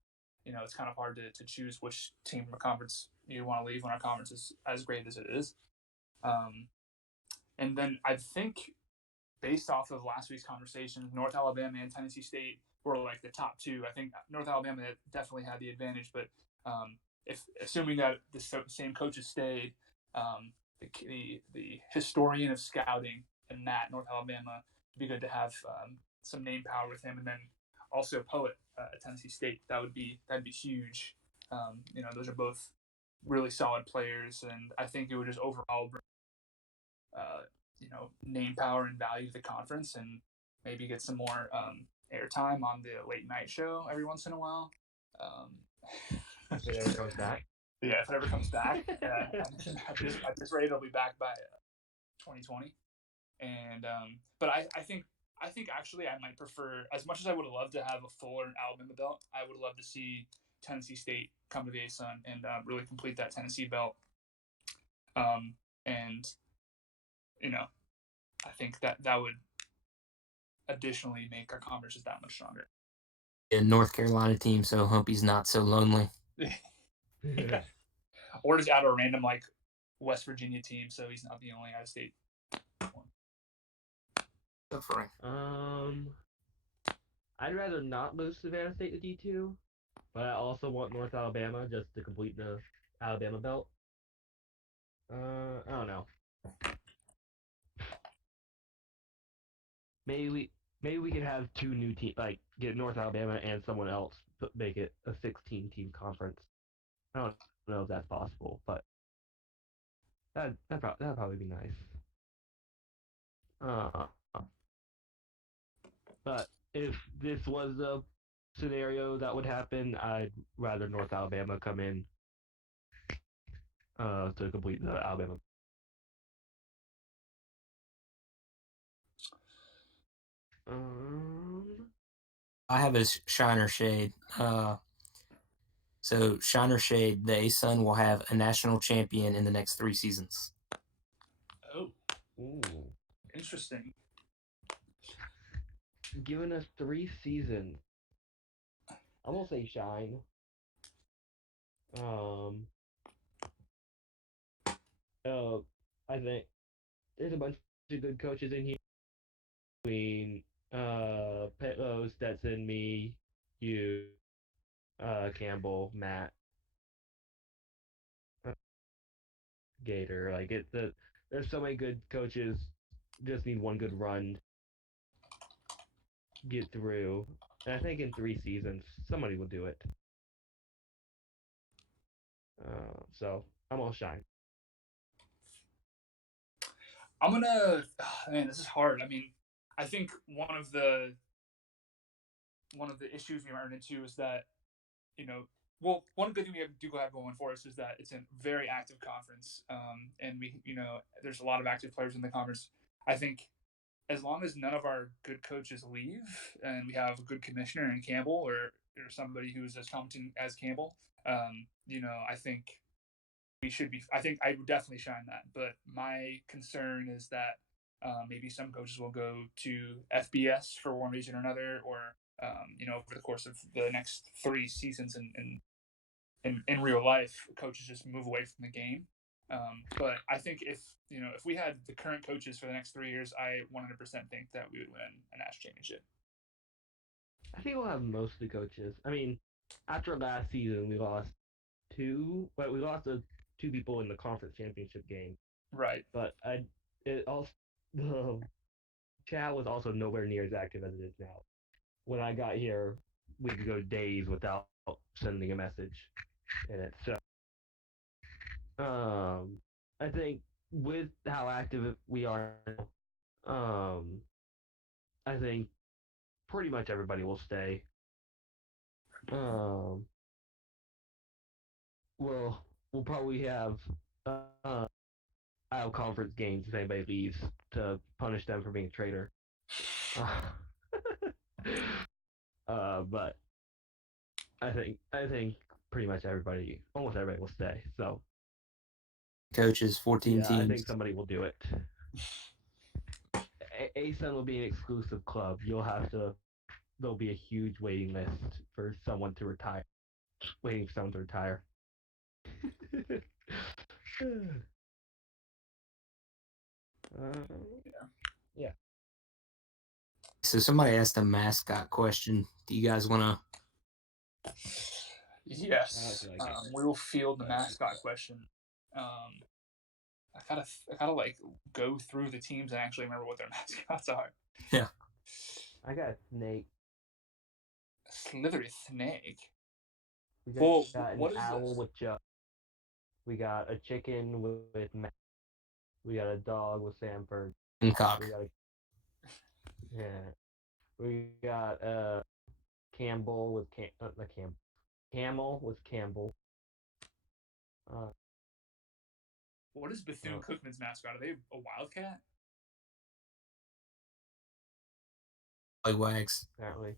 it's kind of hard to choose which team from a conference you want to leave when our conference is as great as it is. And then I think, based off of last week's conversation, North Alabama and Tennessee State were like the top 2. I think North Alabama definitely had the advantage, but if assuming that the same coaches stayed, the historian of scouting and Matt, North Alabama, it'd be good to have some name power with him, and then also Poet at Tennessee State. That'd be huge. Those are both really solid players, and I think it would just overall bring name power and value to the conference, and maybe get some more airtime on the late night show every once in a while. If it ever comes back. Yeah, if it ever comes back. At this rate, it'll be back by 2020. And but I think actually I might prefer, as much as I would have loved to have a fuller Alabama belt, I would love to see Tennessee State come to the ASUN and really complete that Tennessee belt. And I think that would additionally make our conference just that much stronger. A North Carolina team, so Humpy's not so lonely. Yeah. Or just add a random West Virginia team, so he's not the only out of state one. Suffering. I'd rather not lose Savannah State to D2, but I also want North Alabama just to complete the Alabama belt. I don't know. Maybe we could have 2 new teams, get North Alabama and someone else, but make it a 16-team conference. I don't know if that's possible, but that'd probably be nice. But if this was a scenario that would happen, I'd rather North Alabama come in to complete the Alabama. I have a shine or shade. So shine or shade, the ASUN will have a national champion in the next 3 seasons. Oh, Ooh. interesting. Giving us 3 seasons. I'm gonna say shine. Um. I think there's a bunch of good coaches in here between Petlo, Stetson, me, you, Campbell, Matt, uh, Gator. Like there's so many good coaches. Just need one good run, get through. And I think in 3 seasons somebody will do it. So I'm gonna shine. I'm gonna. Man, this is hard. I mean, I think one of the issues we run into is that well, one good thing we do have going for us is that it's a very active conference, and there's a lot of active players in the conference. I think as long as none of our good coaches leave, and we have a good commissioner in Campbell or somebody who's as competent as Campbell, I think we should be. I think I would definitely shine that. But my concern is that maybe some coaches will go to FBS for one reason or another, or over the course of the next 3 seasons in real life, coaches just move away from the game. But I think if we had the current coaches for the next 3 years, I 100% think that we would win a national championship. I think we'll have most of the coaches. I mean, after last season, we lost two, but we lost two people in the conference championship game. Right. But it also the chat was also nowhere near as active as it is now. When I got here, we could go days without sending a message in it. So, I think with how active we are, um, I think pretty much everybody will stay. Um, we'll probably have out conference games if anybody leaves to punish them for being a traitor. But I think pretty much everybody, almost everybody, will stay. So Coaches, 14 yeah, I think teams. somebody will do it. ASUN will be an exclusive club. There'll be a huge waiting list for someone to retire. Waiting for someone to retire. Yeah. So somebody asked a mascot question. Do you guys want to? Yes, we will field the mascot question. I gotta like go through the teams and actually remember what their mascots are. Yeah. I got a snake. Slithery snake. We Well, got an what is owl this? with Chuck. We got a chicken with Matt. We got a dog with Sanford. And cock. We got Campbell with Camel with Campbell. What is Bethune Cookman's mascot? Are they a wildcat? Like wags. Apparently.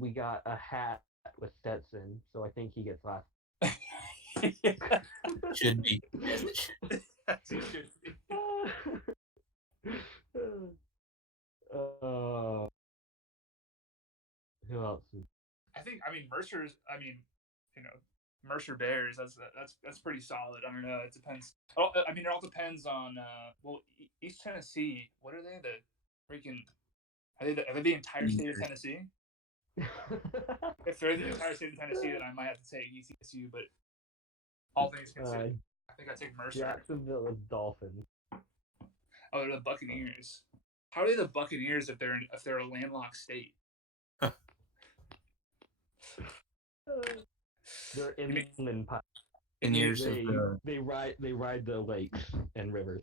We got a hat with Stetson, so I think he gets last. Should be. As it should. Yes, he should be. Who else? I mean Mercer's. Mercer Bears. That's pretty solid. I don't know. It depends. I mean, it all depends on. East Tennessee. What are they? The freaking. Are they the entire state of Tennessee? If they're the entire state of Tennessee, then I might have to take ETSU. But all things considered, I think I take Mercer. Jacksonville is Dolphins. Oh, they're the Buccaneers. How are they the Buccaneers if they're a landlocked state? They're inland. They ride the lakes and rivers.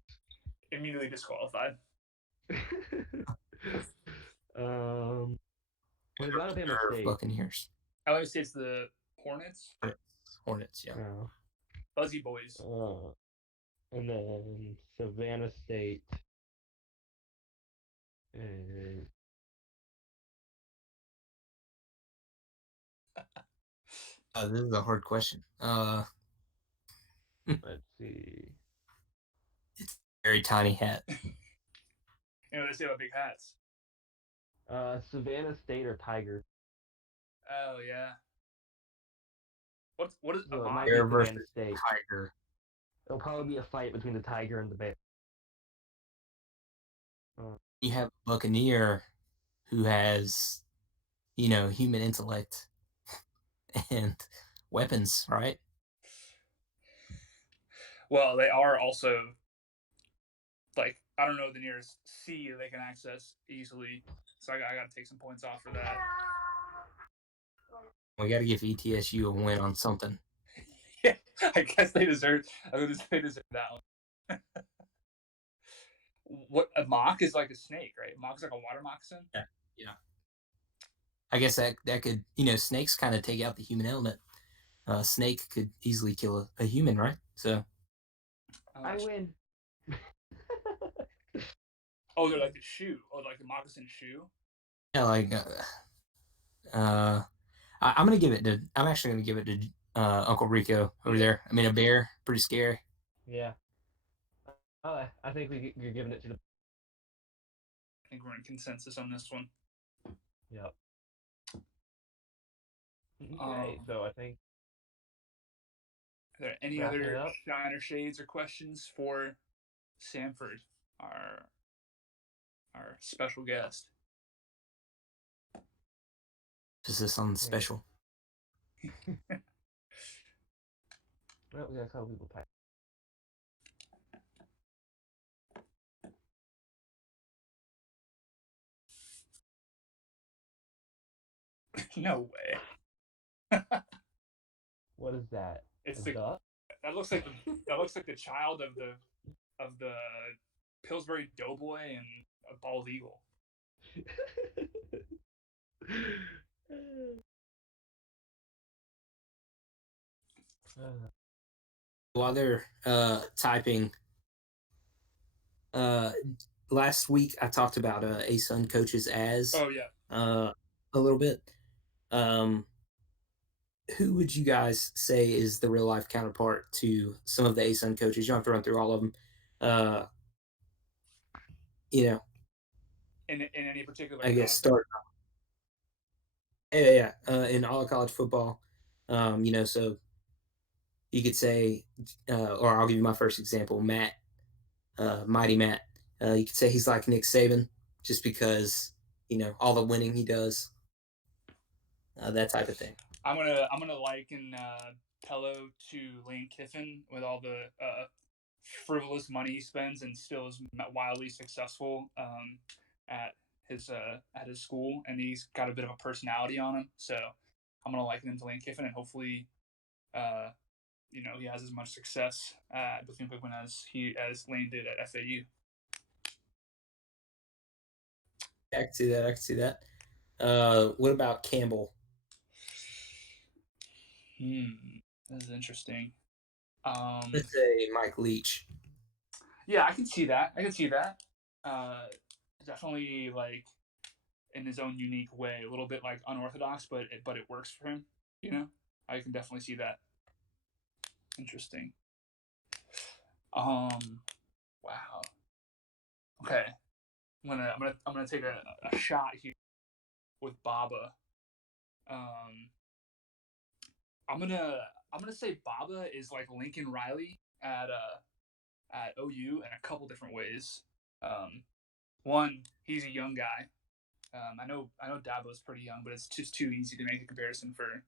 Immediately disqualified. What is Alabama State? Buccaneers. Alabama State's the Hornets. Hornets, yeah. Fuzzy Boys. And then Savannah State is This is a hard question. Let's see. It's a very tiny hat. They say about big hats. Savannah State or Tiger? Oh yeah. What is a So it mock? might be Bear versus Savannah State. Tiger. It'll probably be a fight between the Tiger and the Bear. You have a Buccaneer who has, human intellect and weapons, right? Well, they are also like I don't know the nearest sea they can access easily, so I got to take some points off for that. We got to give ETSU a win on something. Yeah, I guess they deserve. They deserve that one. What a mock is like a snake, right? Mock's like a water moccasin. Yeah. I guess that could, snakes kind of take out the human element. A snake could easily kill a human, right? So I win. Oh, they're like the shoe. Oh, like the moccasin shoe. yeah, like I'm gonna give it to. I'm actually gonna give it to Uncle Rico over there. I mean, a bear, pretty scary. Yeah. I think you're giving it to the. I think we're in consensus on this one. Yep. Okay, so I think. Are there any other shiner shades or questions for Sanford, our special guest? Emphasis on the special. Well, we gotta tell people type. No way. What is that? It's a duck? That looks like the child of the Pillsbury Doughboy and a bald eagle. While they're typing, last week I talked about ASUN coaches as a little bit. Who would you guys say is the real life counterpart to some of the ASUN coaches? You don't have to run through all of them. In any particular, I guess start. Yeah. In all of college football, so you could say, or I'll give you my first example, Matt, Mighty Matt. You could say he's like Nick Saban, just because all the winning he does, that type of thing. I'm gonna liken Pello to Lane Kiffin with all the frivolous money he spends and still is wildly successful at his school, and he's got a bit of a personality on him. So I'm gonna liken him to Lane Kiffin, and hopefully, he has as much success at Bethune-Cookman as Lane did at FAU. I can see that. What about Campbell? This is interesting. Let's say Mike Leach. Yeah, I can see that. Definitely like in his own unique way, a little bit like unorthodox, but it works for him. I can definitely see that. Interesting. Wow. Okay. I'm gonna take a shot here with Baba. I'm gonna say Baba is like Lincoln Riley at OU in a couple different ways. One, he's a young guy. I know Dabo's pretty young, but it's just too easy to make a comparison for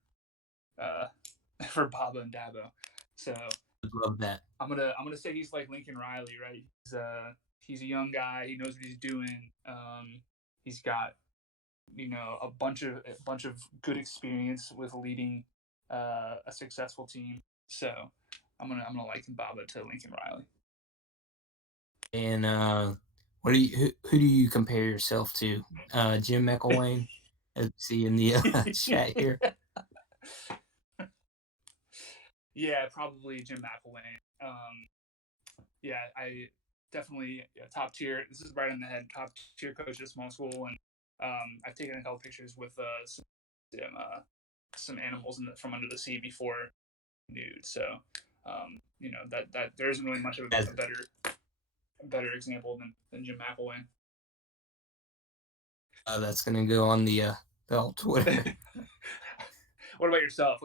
Baba and Dabo. So I love that. I'm gonna say he's like Lincoln Riley, right? He's a young guy. He knows what he's doing. He's got a bunch of good experience with leading a successful team. So I'm gonna liken Baba to Lincoln Riley. And who do you compare yourself to? Jim McElwain? Let's see in the chat here. Yeah, probably Jim McElwain. Yeah, I definitely top tier. This is right in the head. Top tier coach at a small school, and I've taken a couple pictures with some animals from under the sea before nude. So that there isn't really much of a better example than Jim McElwain. That's gonna go on the old Twitter. What about yourself?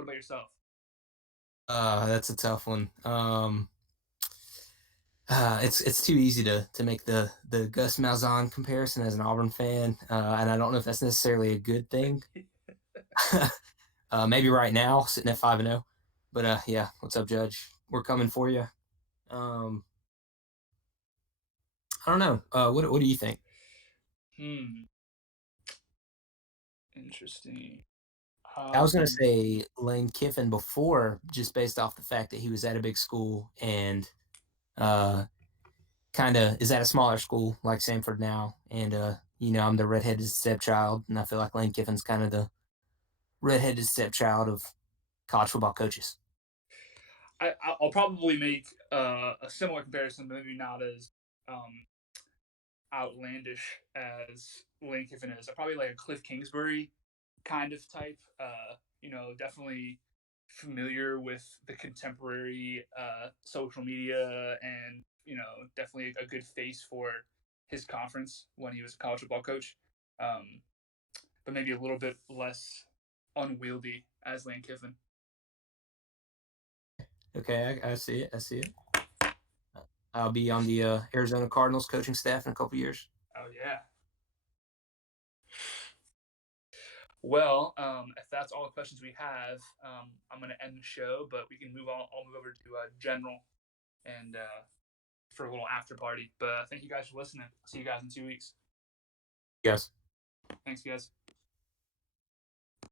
That's a tough one. It's too easy to make the Gus Malzahn comparison as an Auburn fan, and I don't know if that's necessarily a good thing. Maybe right now, sitting at 5-0, but yeah. What's up, Judge? We're coming for you. I don't know. What do you think? Interesting. I was gonna say Lane Kiffin before, just based off the fact that he was at a big school and kind of is at a smaller school like Samford now, and I'm the redheaded stepchild, and I feel like Lane Kiffin's kind of the redheaded stepchild of college football coaches. I'll probably make a similar comparison, but maybe not as outlandish as Lane Kiffin is. I'm probably like a Cliff Kingsbury kind of type. Definitely familiar with the contemporary social media, and definitely a good face for his conference when he was a college football coach. But maybe a little bit less unwieldy as Lane Kiffin. Okay, I see it. I'll be on the Arizona Cardinals coaching staff in a couple years. Oh, yeah. Well, if that's all the questions we have, I'm going to end the show, but we can move on. I'll move over to general and for a little after party. But thank you guys for listening. See you guys in 2 weeks. Yes. Thanks, guys.